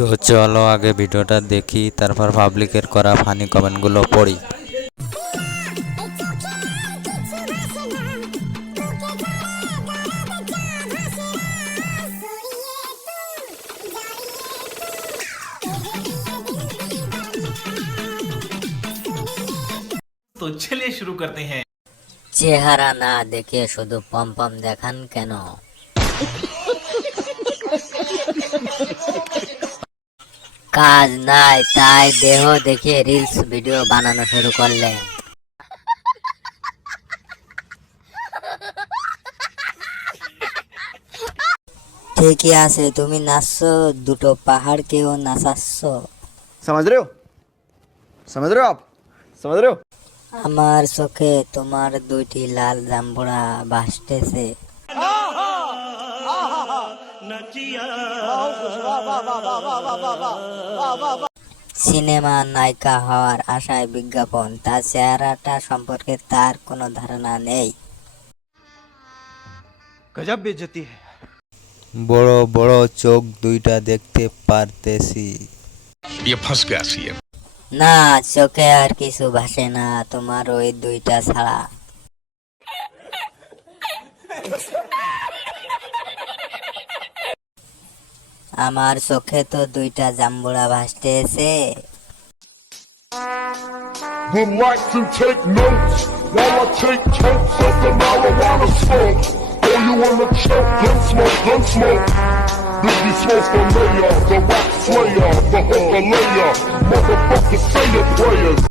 তো চলো আগে ভিডিওটা দেখি, তারপর পাবলিকের করা ফানি কমেন্টগুলো পড়ি। तो चलिए शुरू करते हैं। চেহারা না দেখে শুধু পম পম দেখান কেন? কাজ নাই তাই দেহ দেখে রিলস ভিডিও বানানো শুরু করলেন। ঠিকই আছে, তুমি নাচছো, দুটো পাহাড়কেও নাচাচ্ছ। समझ रहे हो समझ रहे हो आप समझ रहे हो। আমার চোখে তোমার দুইটি লাল জাম্বুরা ভাসতেছে। সিনেমা নায়িকা হওয়ার আশায় বিজ্ঞাপন, তার চেহারাটা সম্পর্কে তার কোনো ধারণা নেই। गजब बेइज्जती है। বড় বড় চোখ দুইটা দেখতে পারতেছি। ये फंस गया सीएम। না, চোখে আর কিছু ভাসে না তোমার ওই দুইটা ছাড়া। আমার চোখে তো দুইটা জাম্বুরা ভাসতেছে। Relax and take notes while I take totes of the marijuana smoke. Oh, you wanna choke? Gun smoke, gun smoke. Biggie Smalls for mayor, the rap slayer, the hooker layer. Motherfucker, say your prayers.